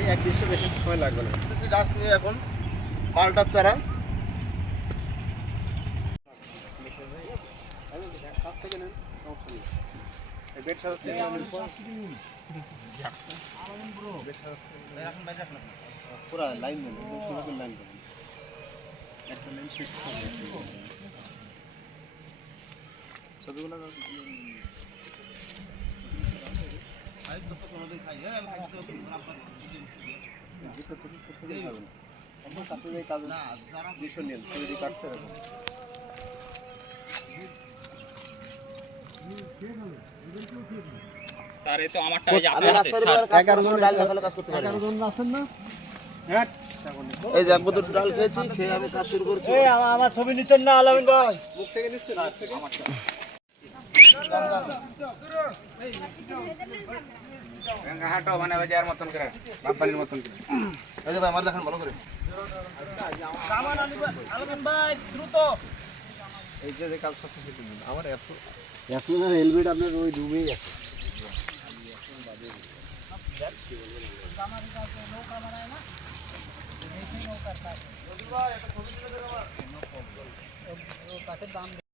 এই এক দেড়শো বেশি সময় লাগবে না। গাছ নিয়ে এখন মালটার চারা। কাছ থেকে নেন সমস্যা নেই। বেড সাজাচ্ছি পুরা লাইন দেন সোজা করে লাইন দেবেন একটা লাইন শেষ ছবিগুলো থেকে করতে যাবে না একদম কাছে যাই কাজ দুশো নিন তৈরি কাটতে হবে তারে তো আমারটা যে আপনার স্যার। এগারো জন ডাল দেখালে কাজ করতে পারে। এই যে বোতল ডাল খেয়েছি খেয়ে আমি কাজ শুরু করছি। আমার ছবি নিচ্ছেন না আলামিন ভাই। মুখ থেকে নিচ্ছেন মুখ থেকে হাঁটো মানে মতন করে বাপ্পানির মতন করে। এই যে ভাই আমার দেখান ভালো করে। আলামিন ভাই দ্রুত। এই যে যে কাজ করতে সেটা নিন। আমার এত এখন হেলমেট আপনার ওই ডুবেই আছে